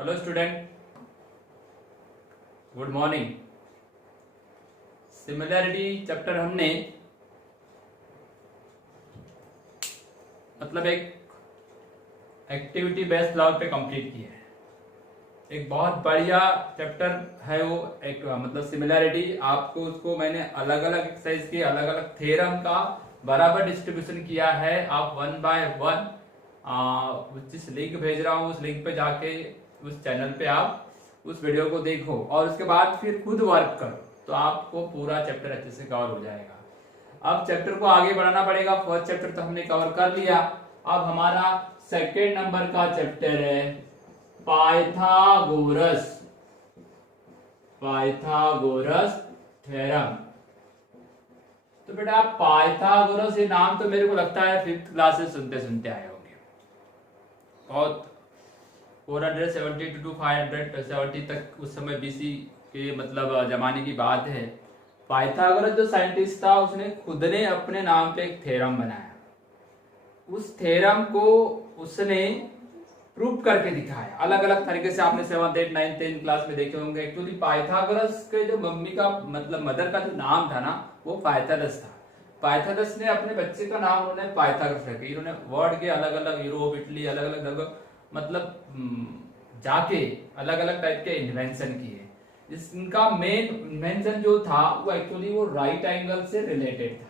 Hello student, good morning. Similarity chapter हमने मतलब एक एक्टिविटी बेस्ड लॉ पे कंप्लीट किया है। एक बहुत बढ़िया चैप्टर है वो, एक मतलब सिमिलैरिटी। आपको उसको मैंने अलग अलग एक्सरसाइज के अलग अलग थ्योरम का बराबर डिस्ट्रीब्यूशन किया है। आप 1 बाय 1 जिस लिंक भेज रहा हूँ उस लिंक पे जाके उस चैनल पे आप उस वीडियो को देखो और उसके बाद फिर खुद वर्क करो, तो आपको पूरा चैप्टर अच्छे से कवर हो जाएगा। अब चैप्टर को आगे बढ़ाना पड़ेगा। फर्स्ट चैप्टर तो हमने कवर कर लिया। अब हमारा सेकेंड नंबर का चैप्टर है पाइथागोरस थ्योरम। तो बेटा पाइथागोरस ये नाम तो मेरे को लगता है 5th क्लास से सुनते सुनते आए होंगे। बहुत 470 to 570 तक उस समय बीसी के मतलब जमाने की बात है। पाइथागोरस जो साइंटिस्ट था उसने खुद ने अपने नाम पे एक थ्योरम बनाया। उस थ्योरम को उसने प्रूव करके दिखाया अलग अलग तरीके से। आपने 7th 8th 9th 10th class में देखे होंगे। एक्चुअली पाइथागोरस के जो मम्मी का मतलब मदर का जो नाम था ना वो पाइथागोरस था। पाइथागोरस ने अपने बच्चे का नाम उन्होंने पाइथागोरस रखा। इन्होंने वर्ड के अलग अलग यूरोप इटली अलग अलग जगह मतलब जाके अलग अलग टाइप के इन्वेंशन किए। इनका मेन इन्वेंशन जो था वो एक्चुअली वो राइट एंगल से रिलेटेड था।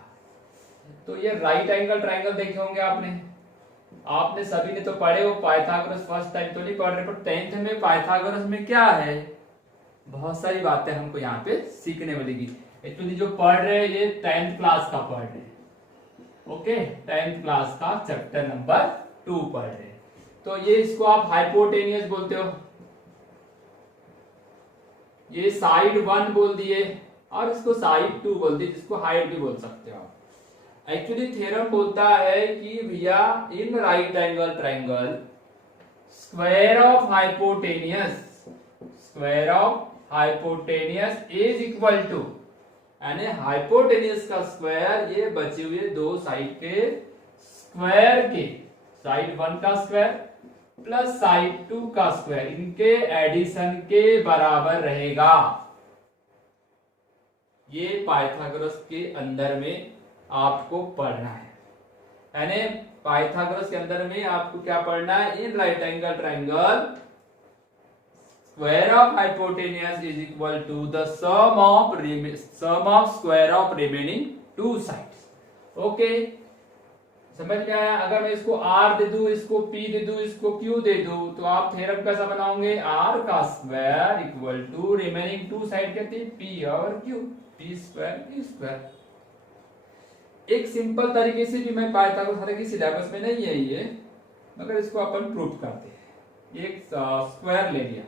तो ये राइट एंगल ट्रायंगल देखे होंगे आपने सभी ने तो पढ़े हो। पाइथागोरस फर्स्ट टाइम तो नहीं पढ़ रहे, पर 10th में पाइथागोरस में क्या है, बहुत सारी बातें हमको यहाँ पे सीखने मिलेगी। एक्चुअली जो पढ़ रहे हैं ये 10th क्लास का पढ़ रहे हैं। ओके, 10th क्लास का चैप्टर नंबर 2 पढ़ रहे हैं। तो ये इसको आप हाइपोटेनियस बोलते हो, ये साइड 1 बोल दिए और इसको साइड 2 बोल दिए, जिसको हाइट भी बोल सकते हो आप। एक्चुअली थ्योरम बोलता है कि भैया in right angle triangle square of hypotenuse is equal to, यानी हाइपोटेनियस का स्क्वायर ये बचे हुए दो साइड के स्क्वायर के, साइड 1 का स्क्वायर प्लस साइड 2 का स्क्वायर, इनके एडिशन के बराबर रहेगा। ये पाइथागोरस के अंदर में आपको पढ़ना है। यानी पाइथागोरस के अंदर में आपको क्या पढ़ना है, in right angle triangle square of hypotenuse is equal to the sum of square of remaining 2 sides. Okay, समझ में आया। अगर मैं इसको r दे दूं, इसको p दे दूं, इसको q दे दूं, तो आप थ्योरम कैसा बनाओगे, r का square equal to remaining 2 side कहते हैं p और q, p square q square. एक सिंपल तरीके से भी मैं पाइथागोरस हालांकि सिलेबस में नहीं है ये, मगर इसको अपन प्रूव करते हैं। एक स्क्वायर ले लिया,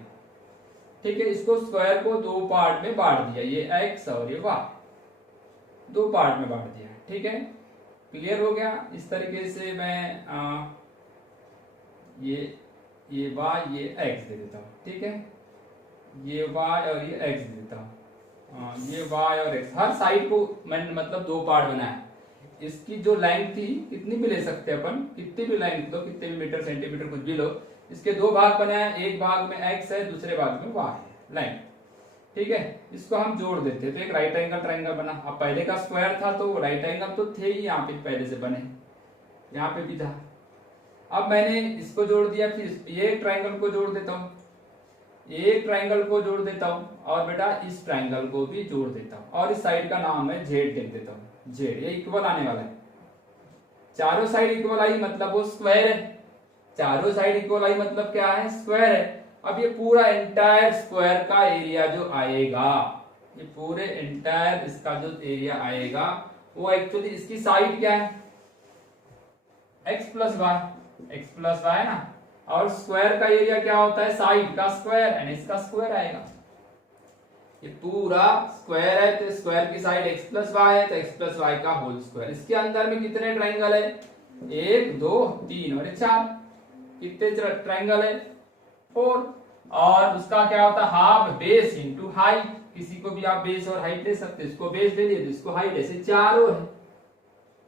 ठीक है, इसको स्क्वायर को 2 पार्ट में बांट दिया, ये x और ये y 2 पार्ट में बांट दिया, ठीक है, क्लियर हो गया। इस तरीके से मैं ये y ये x दे देता हूँ, ठीक है, ये y और ये x दे देता हूँ, ये y और x। हर साइड को मैंने मतलब 2 पार्ट बनाया। इसकी जो लाइन थी कितनी भी ले सकते हैं अपन, कितनी भी लाइन लो, कितने भी मीटर सेंटीमीटर कुछ भी लो। इसके 2 भाग बनाया, एक भाग में x है, दूसरे भाग में y है लाइन, ठीक है। इसको हम जोड़ देते हैं तो एक राइट एंगल ट्रायंगल बना। अब पहले का स्क्वायर था तो राइट एंगल तो थे ही यहाँ पे, पहले से बने, यहाँ पे भी था। अब मैंने इसको जोड़ दिया, फिर ये ट्रायंगल को जोड़ देता हूँ, एक ट्रायंगल को जोड़ देता हूँ और बेटा इस ट्रायंगल को भी जोड़ देता हूँ और इस साइड का नाम है जेड लिख देता हूँ, जेड। ये इक्वल आने वाला है, चारों साइड इक्वल आई मतलब वो स्क्वायर है, चारों साइड इक्वल आई मतलब क्या है, स्क्वायर है। अब ये पूरा एंटायर स्क्वायर का एरिया जो आएगा, ये पूरे एंटायर इसका जो एरिया आएगा वो एक्चुअली इसकी साइड क्या है, x प्लस वाई है ना, और स्क्वायर का एरिया क्या होता है, साइड का स्क्वायर, यानी इसका स्क्वायर आएगा। ये पूरा स्क्वायर है तो स्क्वायर की साइड x प्लस वाई है तो x प्लस वाई का होल स्क्वायर। इसके अंदर में कितने ट्रायंगल है, 1 2 3 और 4, कितने ट्रायंगल है, 4। और उसका क्या होता है, हाफ बेस इंटू हाइट। किसी को भी आप बेस और हाइट दे सकते, इसको बेस दे दिया तो इसको हाइट, ऐसे चारों है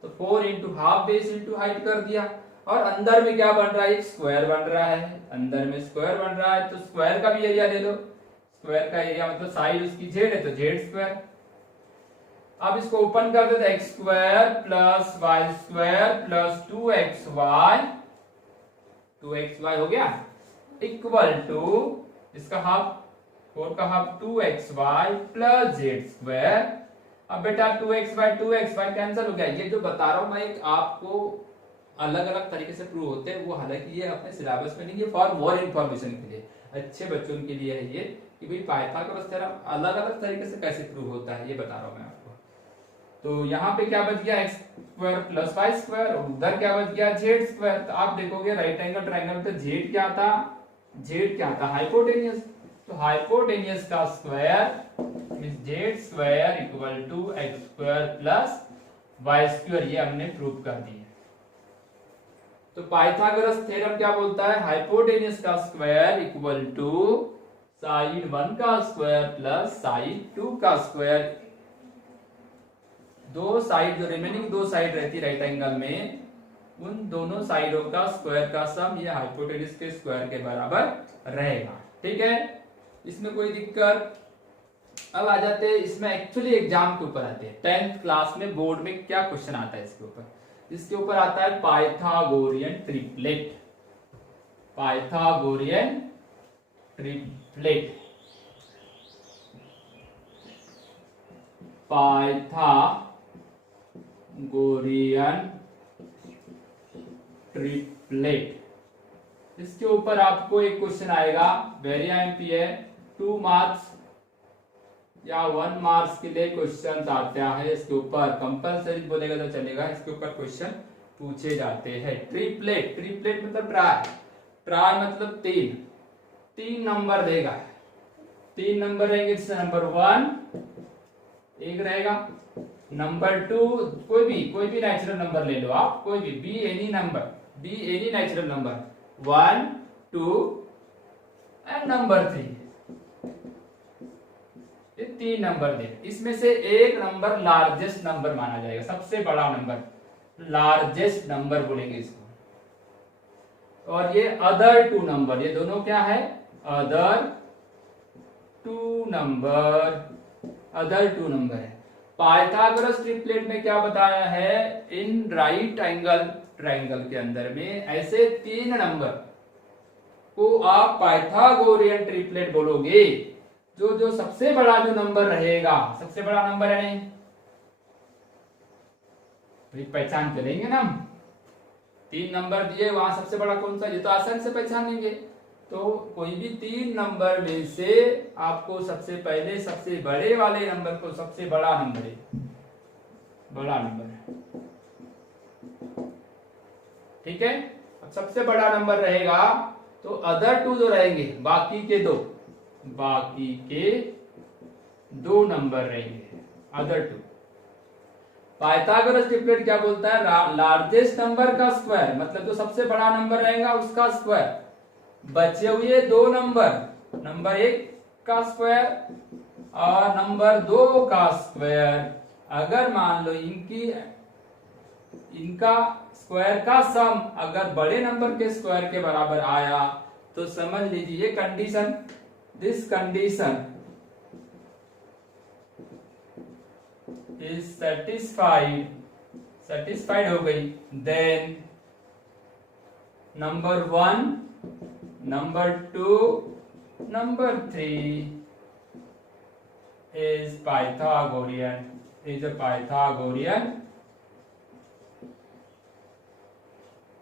तो 4 into half base into height कर दिया। और अंदर में क्या बन रहा है, एक स्क्वायर बन रहा है, अंदर में स्क्वायर बन रहा है, तो स्क्वायर का भी एरिया ले लो। स्क्वायर का एरिया मतलब साइड उसकी जेड है तो जेड स्क्वायर। अब इसको ओपन कर देते, x square plus y square plus 2xy हो गया, इक्वल टू इसका हाफ, 4 का half 2xy plus Z square. अब बेटा 2xy कैंसिल हो गया। ये जो बता रहा हूं मैं एक आपको अलग अलग तरीके से प्रूव होते हैं, वो हालांकि ये अपने सिलेबस में नहीं है, फॉर मोर इन्फॉर्मेशन के लिए, अच्छे बच्चों के लिए है ये कि भाई पाइथागोरस थ्योरम अलग अलग तरीके से कैसे प्रूव होता है, ये बता रहा हूं मैं आपको। तो यहाँ पे क्या बच गया, x square plus y square, और उधर क्या बच गया, जेड स्क्वायर। तो आप देखोगे राइट एंगल ट्रायंगल पे जेड क्या था, जेड क्या था, हाइपोटेनियस। तो हाइपोटेनियस का square means z square equal to x square plus y square, ये हमने प्रूव कर दिया। तो पाइथागोरस थ्योरम क्या बोलता है, हाइपोटेनियस का स्क्वायर इक्वल टू साइड 1 का स्क्वायर प्लस साइड 2 का स्क्वायर। दो साइड जो रिमेनिंग दो साइड रहती राइट एंगल में, उन दोनों साइडों का स्क्वायर का सम ये हाइपोटेनियस के स्क्वायर के बराबर रहेगा। ठीक है, इसमें कोई दिक्कत। अब आ जाते हैं इसमें एक्चुअली एग्जाम के ऊपर आते हैं। 10th क्लास में बोर्ड में क्या क्वेश्चन आता है इसके ऊपर, इसके ऊपर आता है Pythagorean triplet. Pythagorean triplet, Pythagorean triplet, इसके ऊपर आपको एक क्वेश्चन आएगा, वेरी एमपी है, 2 मार्क्स या 1 मार्क्स के लिए क्वेश्चन आते हैं इसके ऊपर, कंपलसरी बोलेगा तो चलेगा, इसके ऊपर क्वेश्चन पूछे जाते हैं। ट्रिपलेट, ट्रिपलेट मतलब ट्राई, ट्राई मतलब 3 नंबर देगा, 3 नंबर रहेंगे, जैसे नंबर 1 एक रहेगा, नंबर 2 कोई भी नेचुरल नंबर ले लो आप, कोई भी, be any number, be any natural number, 1 2 and number 3, ये 3 नंबर दे। इसमें से एक नंबर लार्जेस्ट नंबर माना जाएगा, सबसे बड़ा नंबर, लार्जेस्ट नंबर बोलेंगे इसको। और ये अदर 2 नंबर, ये दोनों क्या है, अदर 2 नंबर, अदर 2 नंबर है। पाइथागोरस ट्रिपलेट में क्या बताया है, इन राइट एंगल ट्रायंगल के अंदर में ऐसे 3 नंबर को आप पाइथागोरियन ट्रिपलेट बोलोगे। जो सबसे बड़ा जो नंबर रहेगा, सबसे बड़ा नंबर है नहीं, पहचान चलेंगे ना हम, 3 नंबर दिए, वहां सबसे बड़ा कौन सा, ये तो आसान से पहचान लेंगे। तो कोई भी 3 नंबर में से आपको सबसे पहले सबसे बड़े वाले नंबर को, सबसे बड़ा नंबर है, बड़ा नंबर है, ठीक है। अब सबसे बड़ा नंबर रहेगा तो अदर 2 जो रहेंगे, बाकी के 2 नंबर रहेंगे, अदर 2। पाइथागोरस ट्रिपलेट क्या बोलता है, लार्जेस्ट नंबर का स्क्वायर, मतलब जो सबसे बड़ा नंबर रहेगा उसका स्क्वायर, बचे हुए 2 नंबर, नंबर 1 का स्क्वायर और नंबर 2 का स्क्वायर, अगर मान लो इनका स्क्वायर का सम अगर बड़े नंबर के स्क्वायर के बराबर आया तो समझ लीजिए condition, this condition is satisfied हो गई, then number 1, number 2, number 3 is Pythagorean, is a Pythagorean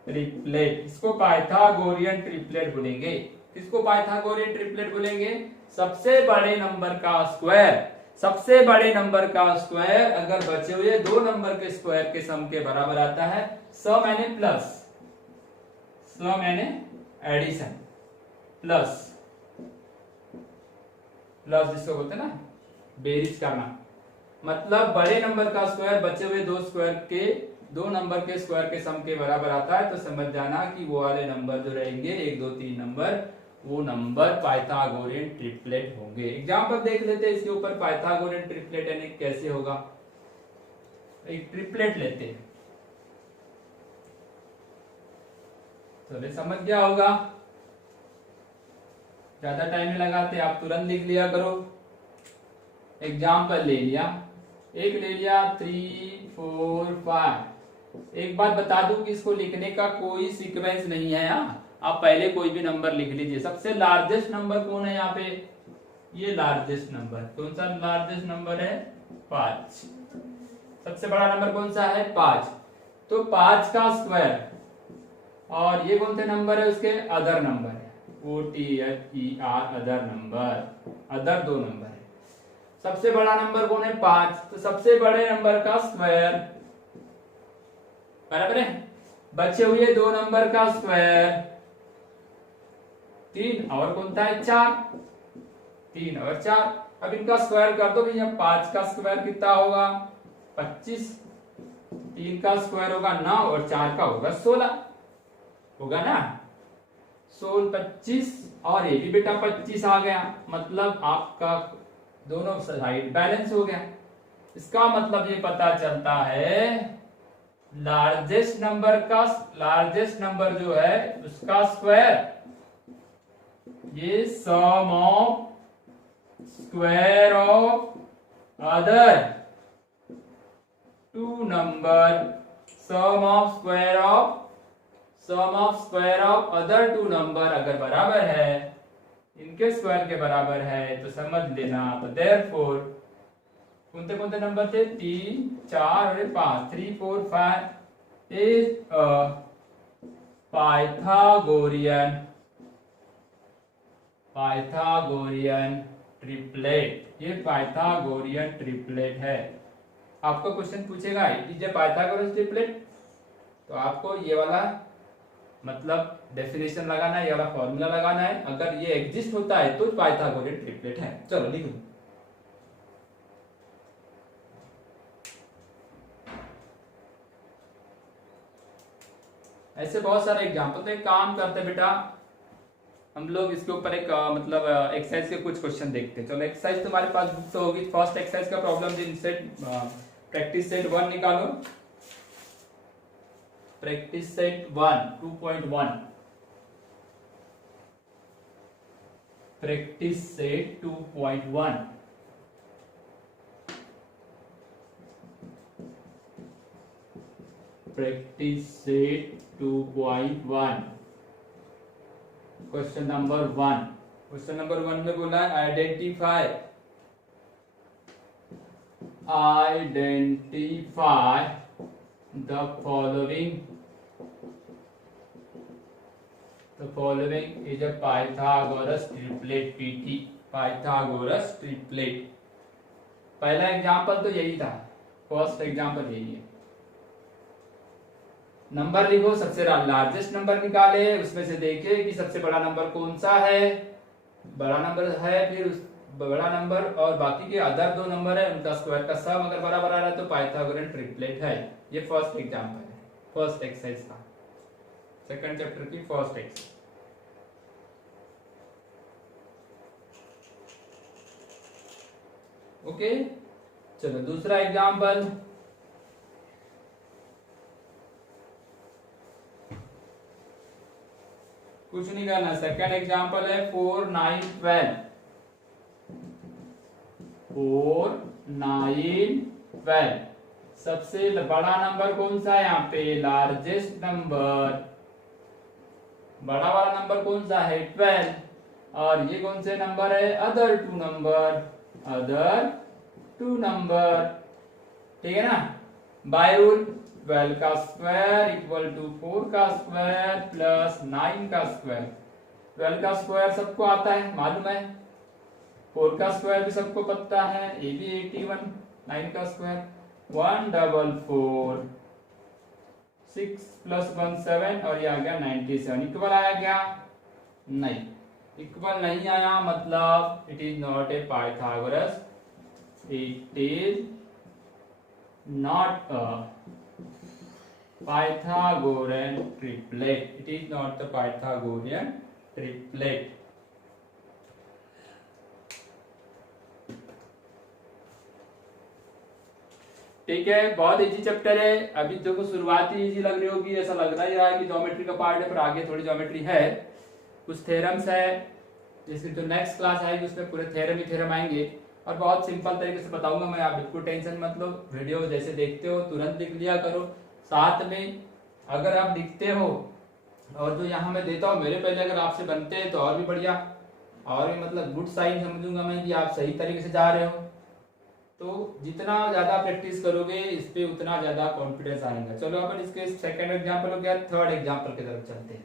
triplet. इसको पाइथागोरियन ट्रिपलेट बोलेंगे। इसको पाइथागोरियन ट्रिपलेट बोलेंगे, सबसे बड़े नंबर का स्क्वायर, सबसे बड़े नंबर का स्क्वायर अगर बचे हुए 2 नंबर के स्क्वायर के सम के बराबर आता है, सम यानी प्लस, सम यानी एडिशन, प्लस जिसको बोलते हैं ना बेरीज करना, मतलब बड़े नंबर का स्क्वायर बचे हुए 2 नंबर के स्क्वायर के सम के बराबर आता है, तो समझ जाना कि वो वाले नंबर जो रहेंगे 1 2 3 नंबर, वो नंबर पाइथागोरियन ट्रिपलेट होंगे। एग्जांपल देख लेते हैं इसके ऊपर, पाइथागोरियन ट्रिपलेट यानी कैसे होगा। एक ट्रिपलेट लेते हैं, चलिए समझ गया होगा, ज्यादा टाइम नहीं लगाते, आप तुरंत लिख लिया करो। एग्जाम्पल ले लिया, एक ले लिया 3 4 5। एक बात बता दूं कि इसको लिखने का कोई सीक्वेंस नहीं है। आप पहले कोई भी नंबर लिख लीजिए। सबसे लार्जेस्ट नंबर कौन है यहाँ पे? ये लार्जेस्ट नंबर, कौन सा लार्जेस्ट नंबर है? 5। सबसे बड़ा नंबर कौन सा है? 5। तो 5 का स्क्वायर, और ये कौन से नंबर है उसके? अदर नंबर है, OTHER, other number, other 2 number है। सबसे बड़ा नंबर कौन है? 5। तो सबसे बड़े नंबर का स्क्वायर, बराबर है। बचे हुए 2 नंबर का स्क्वायर 3, और कौन था? 4। 3 और 4, अब इनका स्क्वायर कर दो भैया। 5 का स्क्वायर कितना होगा? 25। 3 का स्क्वायर होगा 9, और 4 का होगा 16, होगा ना? 16 25, और ये भी बेटा 25 आ गया। मतलब आपका दोनों साइड बैलेंस हो गया। इसका मतलब ये पता चलता है लार्जेस्ट नंबर जो है उसका स्क्वायर, ये sum of square of other 2 number, sum of square of other 2 number अगर बराबर है, इनके स्क्वायर के बराबर है, तो समझ लेना। तो देयरफॉर कौन कौन नंबर थे? 3 4 और 5, 3 4 5 इज अ पाइथागोरियन ट्रिपलेट। ये पाइथागोरियन ट्रिपलेट है। आपको क्वेश्चन पूछेगा इज ए पाइथागोरस ट्रिपलेट, तो आपको ये वाला मतलब डेफिनेशन लगाना है, ये वाला फॉर्मूला लगाना है। अगर ये एग्जिस्ट होता है तो पाइथागोरियन ट्रिपलेट है। चलो लिख लो। ऐसे बहुत सारे एग्जाम्पल। तो एक काम करते हैं बेटा, हम लोग इसके ऊपर एक मतलब एक्सरसाइज के कुछ क्वेश्चन देखते हैं। चलो एक्सरसाइज तुम्हारे पास बुक तो होगी। फर्स्ट एक्सरसाइज का प्रॉब्लम दिन सेट प्रैक्टिस सेट 1 निकालो। Practice set 1 2.1, practice set 2.1। Practice set 2.1, question number 1। Question number 1 में बोला है identify the following is a Pythagoras triplet. PT Pythagoras triplet. पहला एग्जांपल तो यही था, फर्स्ट एग्जांपल यही है। नंबर लिखो, सबसे लार्जेस्ट नंबर निकाले, उसमें से देखिए कि सबसे बड़ा नंबर कौन सा है। बड़ा नंबर है, फिर उस बड़ा नंबर और बाकी के अदर 2 नंबर है, उनका स्क्वायर का सम अगर बराबर आ रहा है तो पाइथागोरन ट्रिपलेट है। ये फर्स्ट एग्जांपल है, फर्स्ट एक्सरसाइज का, सेकंड चैप्टर की फर्स्ट एक्सरसाइज। ओके, चलो दूसरा एग्जांपल। कुछ नहीं करना। सेकंड एग्जांपल है 4 9 12। 4 9 12। सबसे बड़ा नंबर कौन सा है यहाँ पे? लार्जेस्ट नंबर, बड़ा वाला नंबर कौन सा है? 12। और ये कौन से नंबर है? Other 2 number, other 2 number. ठीक है ना? बाय रूल 12 का स्क्वायर इक्वल टू 4 का स्क्वायर प्लस 9 का स्क्वायर। 12 का स्क्वायर सबको आता है, मालूम है। 4 का स्क्वायर भी सबको पता है, ये भी 81। 9 का स्क्वायर 144, 6 प्लस 1 7, और ये आ गया 97। इक्वल आया क्या? नहीं, इक्वल नहीं आया, मतलब it is not a Pythagoras. It is not a Pythagorean triplet. It is not the Pythagorean triplet. ठीक है, बहुत इजी चैप्टर है। अभी देखो शुरुआती इजी लग रही होगी, ऐसा लग रहा है कि ज्योमेट्री का पार्ट है, पर आगे थोड़ी ज्योमेट्री है, कुछ थ्योरम्स है, जैसे जो नेक्स्ट क्लास आएगी उसमें पूरे थ्योरम ही थ्योरम आएंगे और बहुत सिंपल तरीके से बताऊंगा मैं। आप बिल्कुल टेंशन मत लो, वीडियो जैसे देखते हो तुरंत लिख लिया करो। साथ में अगर आप लिखते हो और जो यहाँ मैं देता हूँ मेरे पहले अगर आपसे बनते हैं तो और भी बढ़िया, और भी मतलब गुड साइन समझूंगा मैं कि आप सही तरीके से जा रहे हो। तो जितना ज्यादा प्रैक्टिस करोगे इस पे उतना ज्यादा कॉन्फिडेंस आएगा। चलो अपन इसके सेकंड एग्जांपल हो गया, थर्ड एग्जांपल की तरफ चलते हैं।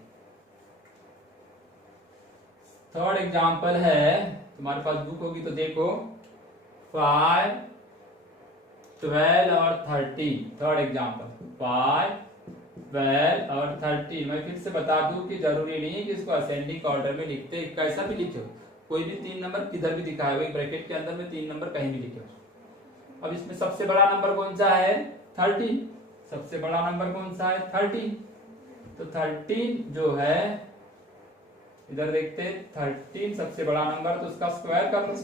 थर्ड एग्जांपल है, तुम्हारे पास बुक होगी तो देखो, 5, 12 और 13। थर्ड एग्जांपल 5, 12 और 13। मैं फिर से बता दूं कि जरूरी नहीं है कि इसको असेंडिंग ऑर्डर में लिखते, कैसा भी लिखो, कोई भी 3 नंबर किधर भी दिखा है, वही ब्रैकेट के अंदर में 3 नंबर कहीं भी लिखे। अब इसमें सबसे बड़ा नंबर कौन सा है? 13। सबसे बड़ा नंबर कौन सा है? 13। तो 13 जो है, इधर देखते हैं, 13 सबसे बड़ा नंबर, तो उसका स्क्वायर कर लो।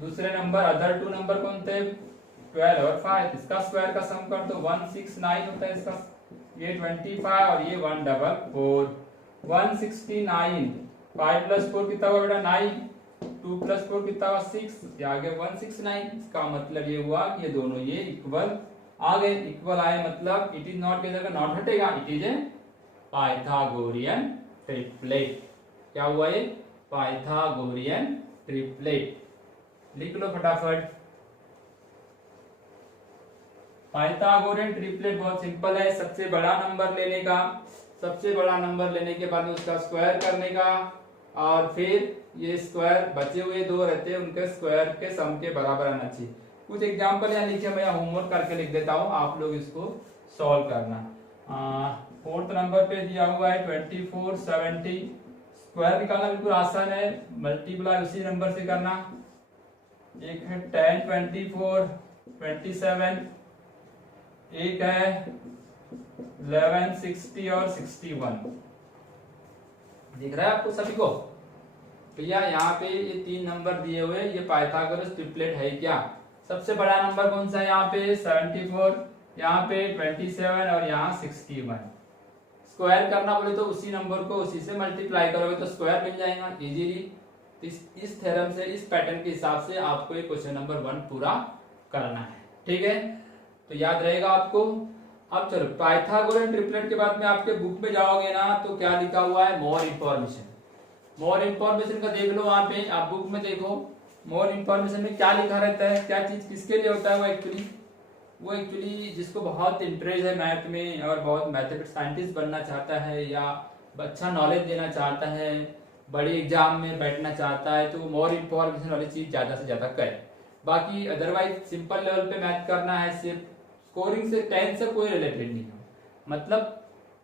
दूसरे नंबर अदर 2 नंबर कौन थे? 12 और 5, इसका स्क्वायर का सम कर दो, 169 होता है इसका। ये 25 और ये 144, 169। 5 + 4 कितना हुआ बेटा? 9। 2 + 4 कितना हुआ? 6। ये आ गया 169। इसका मतलब ये हुआ कि ये दोनों ये इक्वल आ गए। इक्वल आए मतलब इट इज नॉट के जगह नॉट हटेगा, it is a Pythagorean triplet. क्या हुआ ये? Pythagorean triplet. लिख लो फटाफट। पाइथागोरियन ट्रिपलेट बहुत सिंपल है, सबसे बड़ा नंबर लेने का, सबसे बड़ा नंबर लेने के बाद उसका स्क्वायर करने का, और फिर ये स्क्वायर बचे हुए 2 रहते हैं उनके स्क्वायर के सम के बराबर आना चाहिए। कुछ एग्जांपल यहाँ लिखे, मैं होमवर्क करके लिख देता हूँ, आप लोग इसको सॉल्व करना। 4th नंबर पे दिया हुआ है 24, 70। स्क्वायर निकालना बिल्कुल आसान है, मल्टीप्लाई उसी नंबर से करना। एक है 10, 24, 27। एक है 11, 60 और 61। दिख रहा है आपको सभी को? भैया यहाँ पे ये 3 नंबर दिए हुए, ये पाइथागोरस ट्रिपलेट है क्या? सबसे बड़ा नंबर कौन सा है यहाँ पे? 74, यहाँ पे 27 और यहाँ 61। स्क्वायर करना बोले तो उसी नंबर को उसी से मल्टीप्लाई करोगे तो स्क्वायर मिल जाएगा इजीली। इस थ्योरम से, इस पैटर्न के हिसाब से आपको ये क्वेश्चन नंबर 1 पूरा करना है। ठीक है, तो याद रहेगा आपको। अब चलो पाइथागोरियन ट्रिपलेट के बाद में आपके बुक में जाओगे ना तो क्या लिखा हुआ है? More information. मोर इंफॉर्मेशन का देख लो, वहां पे आप बुक में देखो, मोर इंफॉर्मेशन में क्या लिखा रहता है, क्या चीज किसके लिए होता है? वो एक्चुअली जिसको बहुत इंटरेस्ट है मैथ में और बहुत मैथमेटिक्स साइंटिस्ट बनना चाहता है या अच्छा नॉलेज देना चाहता है, बड़े एग्जाम में बैठना चाहता है, तो मोर इंफॉर्मेशन वाली चीज ज्यादा से ज्यादा करे। बाकी अदरवाइज सिंपल लेवल पे मैथ करना है, सिर्फ स्कोरिंग से 10 से कोई रिलेटेड नहीं है, मतलब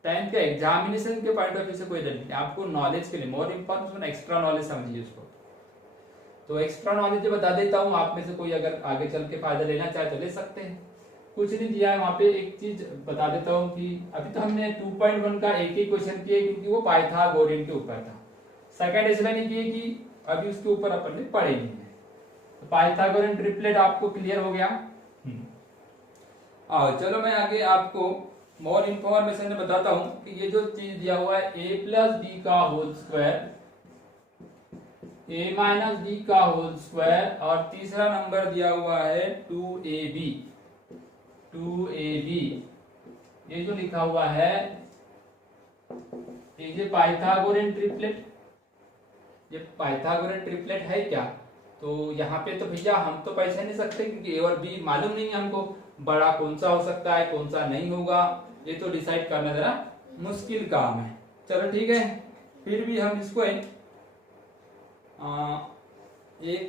10th के एग्जामिनेशन के पॉइंट ऑफ व्यू से कोई रिलेटेड नहीं, आपको नॉलेज के लिए मोर इंफॉर्मेशन, एक्स्ट्रा नॉलेज समझिए उसको। तो एक्स्ट्रा नॉलेज बता देता हूँ, आप में से कोई अगर आगे चल के फायदा लेना चाहे तो ले सकते हैं। कुछ नहीं दिया है वहां पे, एक चीज बता देता हूँ कि अभी तो हमने 2.1 का एक ही क्वेश्चन किया क्योंकि वो पाइथागोरियन के ऊपर था। सेकंड इसलिए नहीं किए कि अभी उसके ऊपर अपन ने पढ़े नहीं है। तो पाइथागोरियन ट्रिपलेट आपको क्लियर हो गया। आओ चलो मैं आगे आपको मोर इंफॉर्मेशन में बताता हूँ कि ये जो चीज दिया हुआ है a + b का होल स्क्वायर, a - b का होल स्क्वायर, और तीसरा नंबर दिया हुआ है 2ab। ये जो लिखा हुआ है ये पाइथागोरियन ट्रिपलेट, ये पाइथागोरियन ट्रिपलेट है क्या? तो यहाँ पे तो भैया हम तो पैसे नहीं सकते क्योंकि a और b मालूम नहीं है हमको, बड़ा कौन सा हो सकता है कौन सा नहीं होगा, ये तो डिसाइड करना जरा मुश्किल काम है। चलो ठीक है, फिर भी हम इसको एक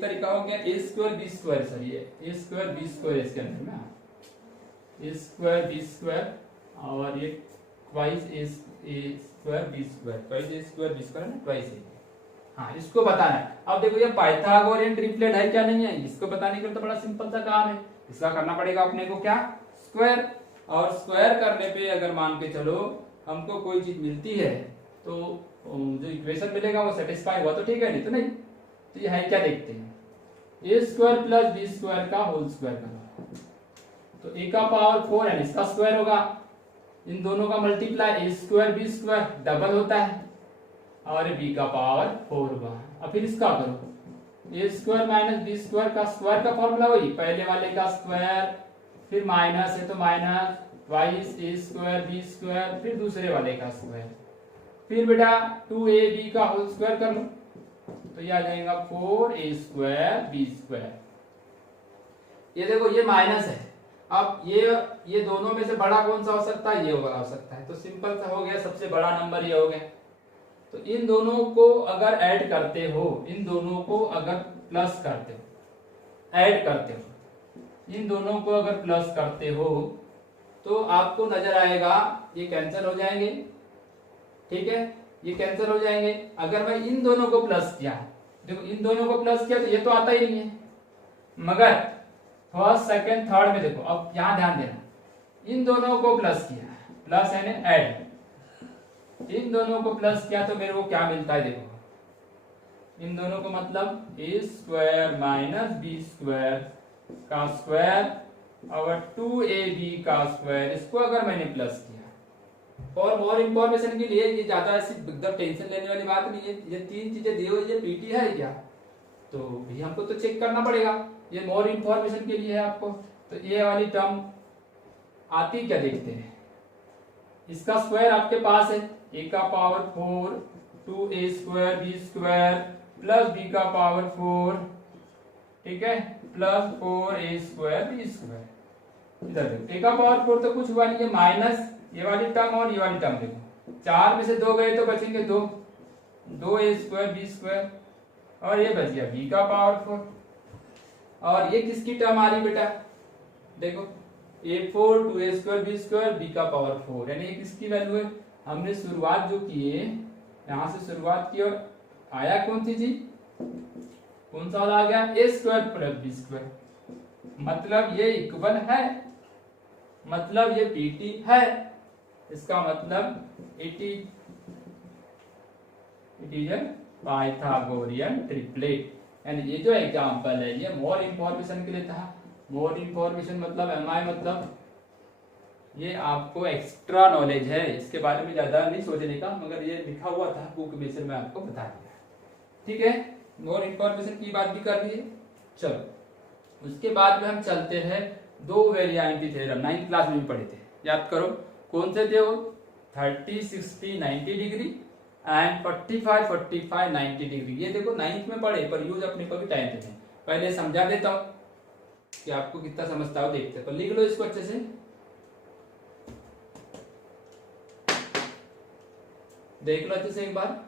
तरीका हो गया a square b square, sir ये a स्क्वायर b स्क्वायर इसके अंदर में a स्क्वायर b स्क्वायर और ये twice a square b square, twice a square b square ना, ट्वाइस a। हाँ इसको बताना है। अब देखो ये पाइथागोरियन ट्रिपलेट है क्या नहीं है, इसको बताने के लिए तो बड़ा सिंपल सा काम है। इसका करना पड़ेगा अपने को क्या? स्क्वायर। और स्क्वायर करने पे अगर मान के चलो हमको कोई चीज मिलती है तो जो इक्वेशन मिलेगा वो सेटिस्फाई हुआ तो ठीक है, नहीं तो नहीं। तो ये है क्या देखते हैं, a स्क्वायर + b स्क्वायर का होल स्क्वायर करना। तो a का पावर 4 यानी इसका स्क्वायर होगा, इन दोनों का multiply a square b square double होता है और b का पावर 4 हुआ। अब फिर इसका करो, a square minus b square का स्क्वायर का फॉर्मूला वही, पहले वाले का स्क्वायर, फिर माइनस है तो minus twice a square b square, फिर दूसरे वाले का स्क्वायर, फिर बेटा 2ab का होल स्क्वायर कर लो तो ये आ जाएगा 4a स्क्वायर b स्क्वायर। ये देखो ये माइनस है, अब ये दोनों में से बड़ा कौन सा हो सकता है, ये वाला हो सकता है, तो सिंपल सा हो गया, सबसे बड़ा नंबर ये हो गया। तो इन दोनों को अगर ऐड करते हो, इन दोनों को अगर प्लस करते हो, ऐड करते हो, इन दोनों को अगर प्लस करते हो तो आपको नजर आएगा ये कैंसिल हो जाएंगे, ठीक है, ये कैंसिल हो जाएंगे। अगर मैं इन दोनों को प्लस किया, देखो इन दोनों को प्लस किया तो ये तो आता ही नहीं है, मगर फर्स्ट सेकंड थर्ड में देखो, अब यहां ध्यान देना, इन दोनों को प्लस किया, प्लस यानी ऐड, इन दोनों को प्लस किया तो मेरे को क्या मिलता है, देखो इन दोनों को मतलब a square minus b square का स्क्वायर और 2ab का स्क्वायर, इसको अगर मैंने प्लस किया। और मोर इंफॉर्मेशन के लिए, ये ज्यादा ऐसी एकदम टेंशन लेने वाली बात नहीं है, ये तीन चीजें दी हुई है, पीटी है क्या, तो भी हमको तो चेक करना पड़ेगा, ये मोर इंफॉर्मेशन के लिए है आपको। तो ये वाली टर्म आती क्या देखते हैं, इसका स्क्वायर आपके पास है, a का power 4 2a square b square plus b का पावर 4, ठीक है, plus 4a square b square. इधर देखो a का पावर 4 तो कुछ हुआ नहीं है, माइनस ये वाली टर्म और ये वाली टर्म, देखो 4 में से 2 गए तो बचेंगे 2a स्क्वायर b स्क्वायर और ये बच गया b का पावर 4। और ये किसकी टर्म आ रही बेटा, देखो a4 2a square b square b का पावर 4, यानी ये किसकी वैल्यू है, हमने शुरुआत जो की है यहां से शुरुआत की और आया कौन सी चीज, कौन सा वाला आ गया, a square plus b square, मतलब ये इक्वल है, मतलब ये पीटी है, इसका मतलब it is a Pythagorean triplet. यानी ये जो एग्जांपल है ये मोर इंफॉर्मेशन के लिए था, मोर इंफॉर्मेशन मतलब एमआई मतलब ये आपको एक्स्ट्रा नॉलेज है, इसके बारे में ज्यादा नहीं सोचने का, मगर ये लिखा हुआ था बुक में से मैं आपको बता दिया, ठीक है। मोर इंफॉर्मेशन की बात भी कर ली। चलो उसके बाद में हम चलते हैं दो वेरिएंटी थ्योरम, 9th क्लास में भी पढ़े थे, याद करो कौन से थे वो, 30 60 90 डिग्री एंड 45 45 90 डिग्री। ये देखो 9th में पढ़े पर यूज अपने को भी टाइम पे है, पहले समझा देता हूं कि आपको कितना समझता हो, देखते हैं, तो लिख लो इसको अच्छे से। देख लो अच्छे से एक बार,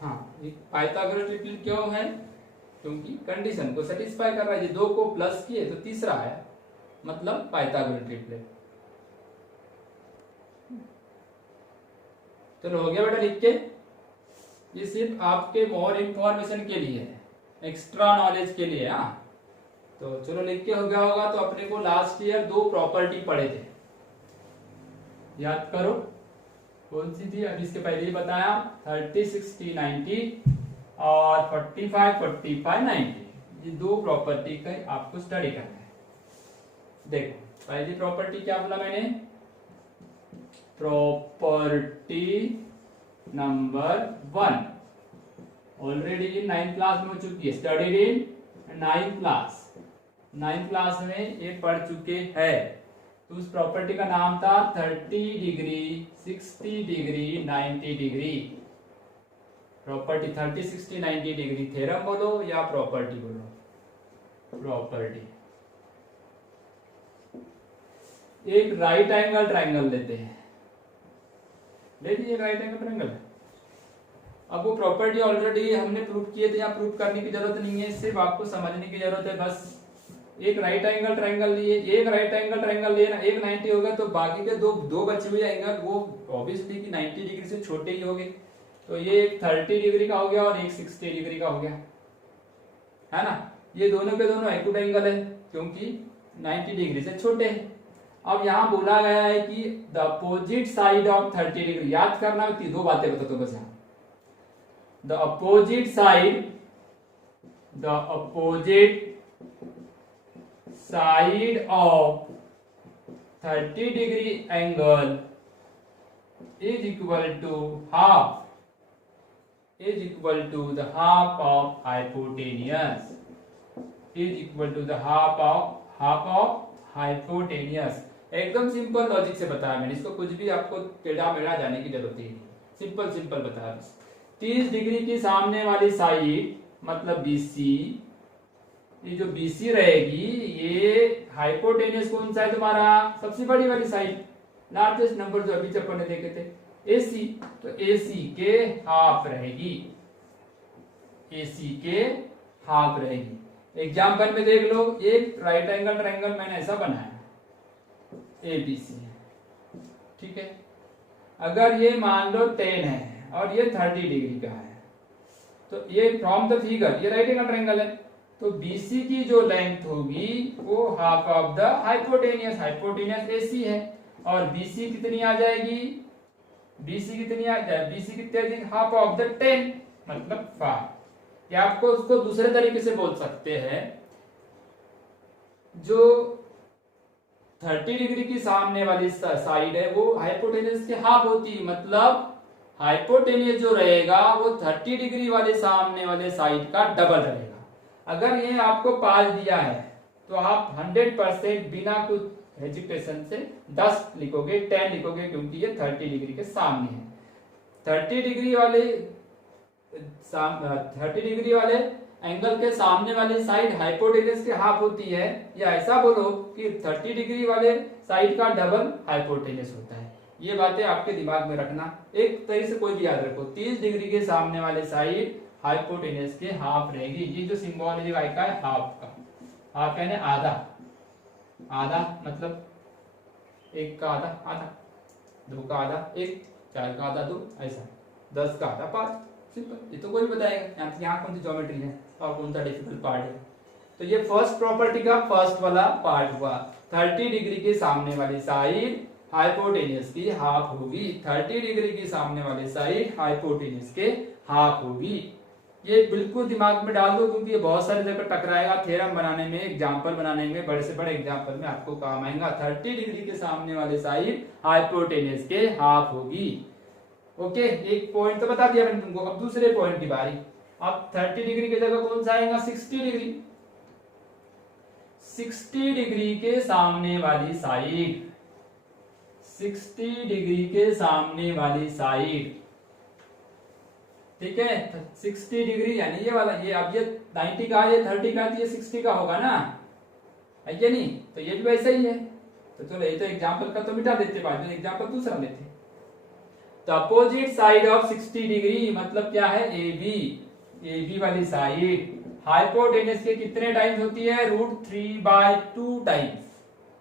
हाँ ये पाइथागोरस ट्रिपलेट क्यों है, क्योंकि कंडीशन को सेटिस्फाई कर रहा है, ये दो को प्लस किए तो तीसरा है, मतलब पाइथागोरस ट्रिपलेट। चलो हो गया बेटा लिख के, ये सिर्फ आपके मोर इंफॉर्मेशन के लिए है, एक्स्ट्रा नॉलेज के लिए। हाँ तो चलो लिख के हो गया होगा। तो अपने को लास्ट ईयर दो प्रॉपर्टी पढ़े थे, याद करो कौन सी थी, अभी इसके पहले ही बताया, 30 60 90 और 45 45 90, ये दो प्रॉपर्टी का आपको स्टडी करना है। देखो पहली प्रॉपर्टी क्या बोला मैंने, property number 1 already in 9th class में हो चुकी है, studied in 9th class, 9th class में ये पढ़ चुके हैं। तो उस प्रॉपर्टी का नाम था 30 degree 60 degree 90 degree, property 30 60 90 degree theorem बोलो या प्रॉपर्टी बोलो, प्रॉपर्टी। एक राइट एंगल ट्रायंगल लेते हैं, ले लीजिए राइट एंगल ट्रायंगल। अब वो प्रॉपर्टी ऑलरेडी हमने प्रूव किए थे, यहाँ प्रूव करने की जरूरत नहीं है, सिर्फ आपको समझने की जरूरत है बस। एक राइट एंगल ट्रायंगल लिए, एक राइट एंगल ट्रायंगल लिए ना, एक 90 होगा तो बाकी के दो बचे हुए एंगल वो ऑब्वियसली कि 90 डिग्री से छोटे ही होंगे। तो ये एक 30 डिग्री का हो गया और एक 60 डिग्री का हो गया, है ना। ये दोनों के दोनों एक्यूट एंगल है क्योंकि 90 डिग्री से छोटे हैं। अब यहाँ बोला गया है कि the opposite side of 30 degree, याद करना दो बातें बता दो बस यहाँ, the opposite side side of 30 degree angle is equal to half the half of hypotenuse half of hypotenuse. एकदम सिंपल लॉजिक से बताया मैंने इसको, कुछ भी आपको टेढ़ा मेढ़ा जाने की जरूरत ही नहीं, सिंपल बताया बस। 30 डिग्री की सामने वाली साइड मतलब BC, ये जो BC रहेगी ये हाइपोटेनियस कौन सा है तुम्हारा, सबसे बड़ी वाली साइड, लार्जेस्ट नंबर जो अभी अपन ने देखे थे AC, तो AC के हाफ रहेगी, AC के हाफ रहेगी। एग्जाम्पल में देख लो, एक राइट एंगल ट्रायंगल मैंने ऐसा बनाया ABC है, ठीक है। अगर ये मान लो 10 है और ये 30 डिग्री का है, तो ये फ्रॉम द फिगर ये राइट एंगल ट्रायंगल है, तो BC की जो लेंथ होगी वो half of the hypotenuse AC है, और BC कितनी आ जाएगी, BC कितनी आ जाएगी हाफ ऑफ द 10 मतलब 5। या आपको उसको दूसरे तरीके से बोल सकते हैं, जो 30 डिग्री की सामने वाली साइड है वो हाइपोटेनियस के हाफ होती है, मतलब हाइपोटेनियस जो रहेगा वो 30 डिग्री वाले सामने वाले साइड का डबल रहेगा। अगर ये आपको 5 दिया है तो आप 100% बिना कुछ हेजिटेशन से 10 लिखोगे, 10 लिखोगे, क्योंकि ये 30 डिग्री के सामने है। 30 डिग्री वाले एंगल के सामने वाली साइड हाइपोटेनियस के हाफ होती है, या ऐसा बोलो कि 30 डिग्री वाले साइड का डबल हाइपोटेनियस होता है। ये बातें आपके दिमाग में रखना, एक तरीके से कोई भी याद रखो, 30 डिग्री के सामने वाले साइड हाइपोटेनियस के हाफ रहेगी। ये जो सिंबल है का है हाफ का, हाफ यानी आधा मतलब 1 का आधा, 2 का आधा 1, 4 का आधा 2, ऐसा 10 का आधा 5, सिंपल। ये तो कोई बताएगा यहाँ कौन सी ज्योमेट्री है और कौन सा डिफिकल्ट पार्ट है। तो ये फर्स्ट प्रॉपर्टी का फर्स्ट वाला पार्ट हुआ, 30 डिग्री के सामने वाली साइड हाइपोटेनियस की हाफ होगी, 30 डिग्री के सामने वाली साइड हाइपोटेनियस के हाफ होगी। ये बिल्कुल दिमाग में डाल दो, क्योंकि ये बहुत सारी जगह टकराएगा थ्योरम बनाने में, एग्जांपल बनाने में, बड़े से बड़े एग्जांपल में आपको काम आएगा। 30 डिग्री के सामने वाले साइड हाइपोटेनियस के हाफ होगी। ओके, एक पॉइंट तो बता दिया मैंने तुमको। अब दूसरे पॉइंट की बारी। अब 30 डिग्री की जगह कौन सा आएगा, 60 डिग्री। 60 डिग्री के सामने वाली साइड, 60 डिग्री के सामने वाली साइड, ठीक है। 60 डिग्री यानी ये वाला, ये अब ये 90 का है, ये 30 का है, ये 60 का होगा ना, है ये नहीं, तो ये भी वैसा ही है। तो चलो ये तो एग्जांपल का तो मिटा देते, बाद में एग्जांपल दूसरा लेते। तो अपोजिट साइड ऑफ 60 डिग्री मतलब क्या है, AB वाली साइड हाइपोटेनियस के कितने टाइम्स होती है, √3/2 टाइम्स।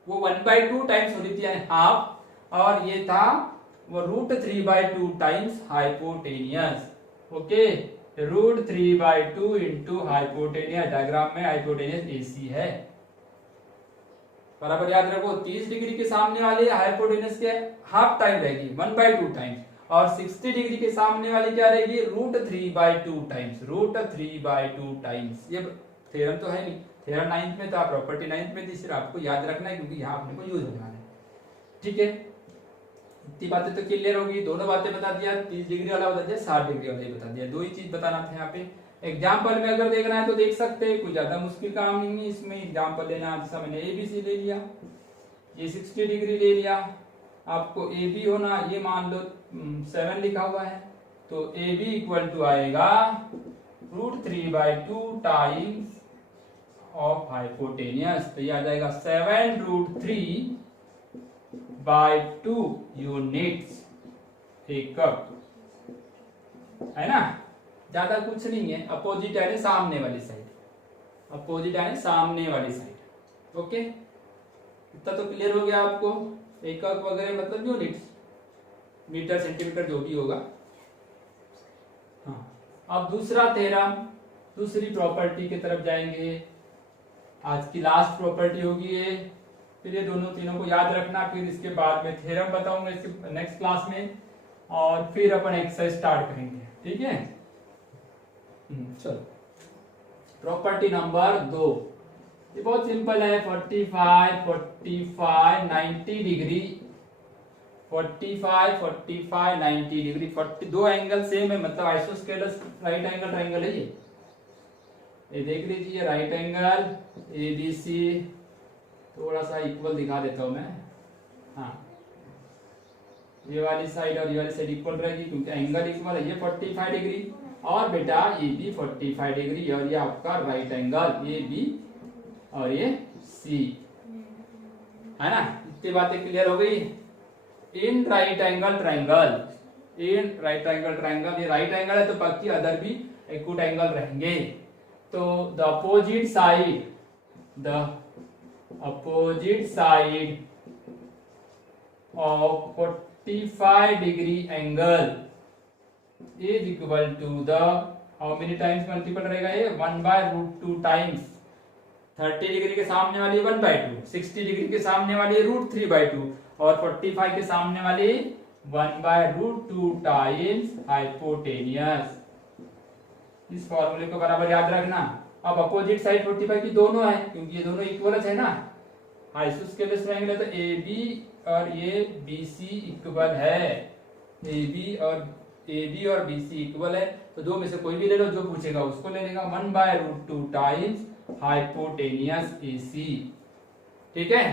वो 1/2 टाइम्स होती थी यानी हाफ, और ये था वो √3/2 times hypotenuse. Okay, √3/2 into hypotenuse, diagram में हाइपोटेनियस AC है, बराबर याद रखो। 30 डिग्री के सामने वाली हाइपोटेनियस के हाफ टाइम रहेगी 1/2 टाइम्स, और 60 डिग्री के सामने वाली क्या रहेगी, √3/2 टाइम्स, √3/2 टाइम्स। ये थ्योरम तो है नहीं, थ्योरम 9th में था, प्रॉपर्टी 9th में थी, सिर्फ आपको याद रखना है क्योंकि यहाँ अपने को यूज होने वाला है। ठीक है, इतनी बातें तो क्लियर होगी। दोनों बातें बता दिया, 30 डिग्री वाला बता दिया, 60 डिग्री वाला बता दिया, दो ही चीज बताना था यहाँ पे। एग्जाम्पल में अगर देखना है तो देख सकते हैं, कोई ज्यादा मुश्किल काम नहीं है इसमें एग्जाम्पल लेना। जैसा मैंने ABC ले लिया, ये 60 डिग्री ले लिया, आपको AB होना, ये मान लो 7 लिखा हुआ है, तो AB इक्वल टू आएगा √3/2 टाइम्स ऑफ हाइपोटेनियस, तो ये आ जाएगा 7√3/2 यूनिट्स एकक, है ना। ज्यादा कुछ नहीं है, अपोजिट यानी सामने वाली साइड, अपोजिट यानी सामने वाली साइड। ओके, इतना तो क्लियर हो गया आपको। एकक वगैरह मतलब यूनिट्स, मीटर सेंटीमीटर जो भी होगा। हाँ, अब दूसरा थ्योरम, दूसरी प्रॉपर्टी की तरफ जाएंगे। आज की लास्ट प्रॉपर्टी होगी ये, फिर ये दोनों तीनों को याद रखना, फिर इसके बाद में थ्योरम बताऊंगा इसके नेक्स्ट क्लास में, और फिर अपन एक्सरसाइज स्टार्ट करेंगे। ठीक है, चलो प्रॉपर्टी नंबर 2, ये बहुत सिंपल है। 45 45 90 डिग्री, 45 45 90 डिग्री, 40 दो एंगल सेम है, मतलब आइसोस्केलस राइट एंगल ट्रायंगल है ये देख लीजिए राइट एंगल एबीसी। थोड़ा सा इक्वल दिखा देता हूं मैं। हाँ, ये वाली साइड और ये वाली साइड इक्वल रहेगी क्योंकि एंगल इक्वल है। ये 45 डिग्री और बेटा ये भी 45 डिग्री और ये आपका राइट एंगल ये बी और ये सी है ना। इतनी बातें क्लियर हो गई। In right angle triangle, in right angle triangle, ये राइट एंगल है तो बाकी अदर भी एक्यूट एंगल रहेंगे। तो the opposite side, the opposite side of 45 degree angle is equal to the, how many times multiple रहेगा ये 1/√2 टाइम्स। 30 डिग्री के सामने वाली 1/2, 60 डिग्री के सामने वाली √3/2 और 45 के सामने वाली 1/√2 टाइम्स हाइपोटेनियस। इस फॉर्मूले को बराबर याद रखना। अब अपोजिट साइड 45 की दोनों है क्योंकि ये दोनों इक्वल है ना। आइसोस्केलस ट्रायंगल है तो AB और ये BC इक्वल है। AB और BC इक्वल है तो दो में से कोई भी ले लो, जो पूछेगा उसको ले लेगा। 1/√2 टाइम्स हाइपोटेनियस AC, ठीक है।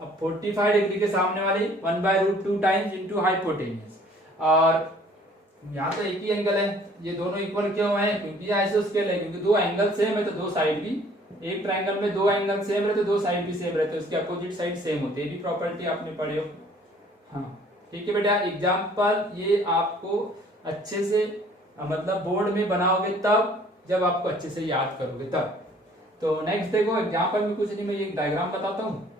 अब 45 डिग्री के सामने वाली 1/√2 टाइम्स इंटू हाइपोटेनियस, और यहाँ तो एक ही एंगल है। ये दोनों इक्वल क्यों है? क्योंकि आइसोस्केल है, क्योंकि दो एंगल सेम है तो दो साइड भी, एक ट्रायंगल में दो एंगल सेम रहते तो दो साइड भी सेम रहते, उसके अपोजिट साइड सेम होते। ये भी प्रॉपर्टी आपने पढ़े हो। हाँ ठीक है बेटा। एग्जाम्पल ये आपको अच्छे से मतलब बोर्ड में बनाओगे तब, जब आपको अच्छे से याद करोगे तब। तो नेक्स्ट देखो एग्जाम्पल में कुछ नहीं, मैं एक डायग्राम बताता हूँ।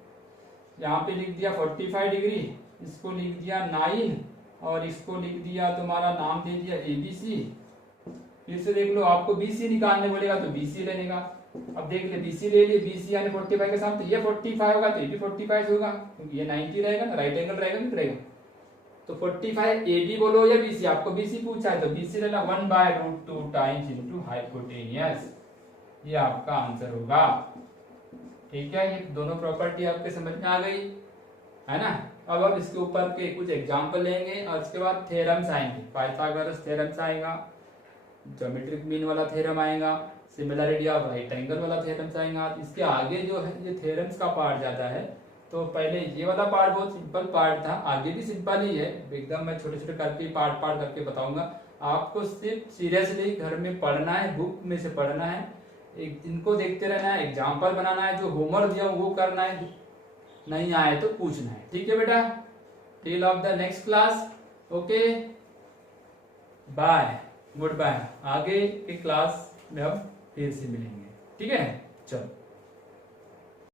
यहाँ पे लिख दिया 45 डिग्री, इसको लिख दिया 9 और इसको लिख दिया तुम्हारा नाम दे दिया ABC। फिर से देख लो, आपको BC निकालने बोलेगा तो BC लेने का। अब देख ले BC ले लिए, BC यानी 45 के सामने, तो ये 45 होगा तो ये भी 45 होगा क्योंकि ये 90 रहेगा ना, राइट एंगल रहेगा नहीं रहेगा। तो 45 AB बोलो या BC, आपको BC पूछा है तो BC लेना 1/√2 टाइम्स इनटू हाइपोटेनियस, ये आपका आंसर होगा। ठीक है, ये दोनों प्रॉपर्टी आपके समझ में आ गई है ना। अब इसके ऊपर के कुछ एग्जांपल लेंगे और उसके बाद थ्योरम्स आएंगे। पाइथागोरस थ्योरम्स आएगा, ज्योमेट्रिक मीन वाला थ्योरम आएगा, सिमिलरिटी ऑफ राइट एंगल वाला थ्योरम्स आएगा। इसके आगे जो है ये थ्योरम्स का पार्ट ज्यादा है। तो पहले ये वाला पार्ट बहुत सिंपल पार्ट था, आगे भी सिंपल ही है एकदम। मैं छोटे छोटे करके पार्ट करके बताऊंगा। आपको सिर्फ सीरियसली घर में पढ़ना है, बुक में से पढ़ना है, इनको देखते रहना है, एग्जाम्पल बनाना है, जो होमवर्क दिया वो करना है, नहीं आए तो पूछना है। ठीक है बेटा, till of the next class. Okay bye, good bye. आगे के क्लास में हम फिर से मिलेंगे। ठीक है, चलो।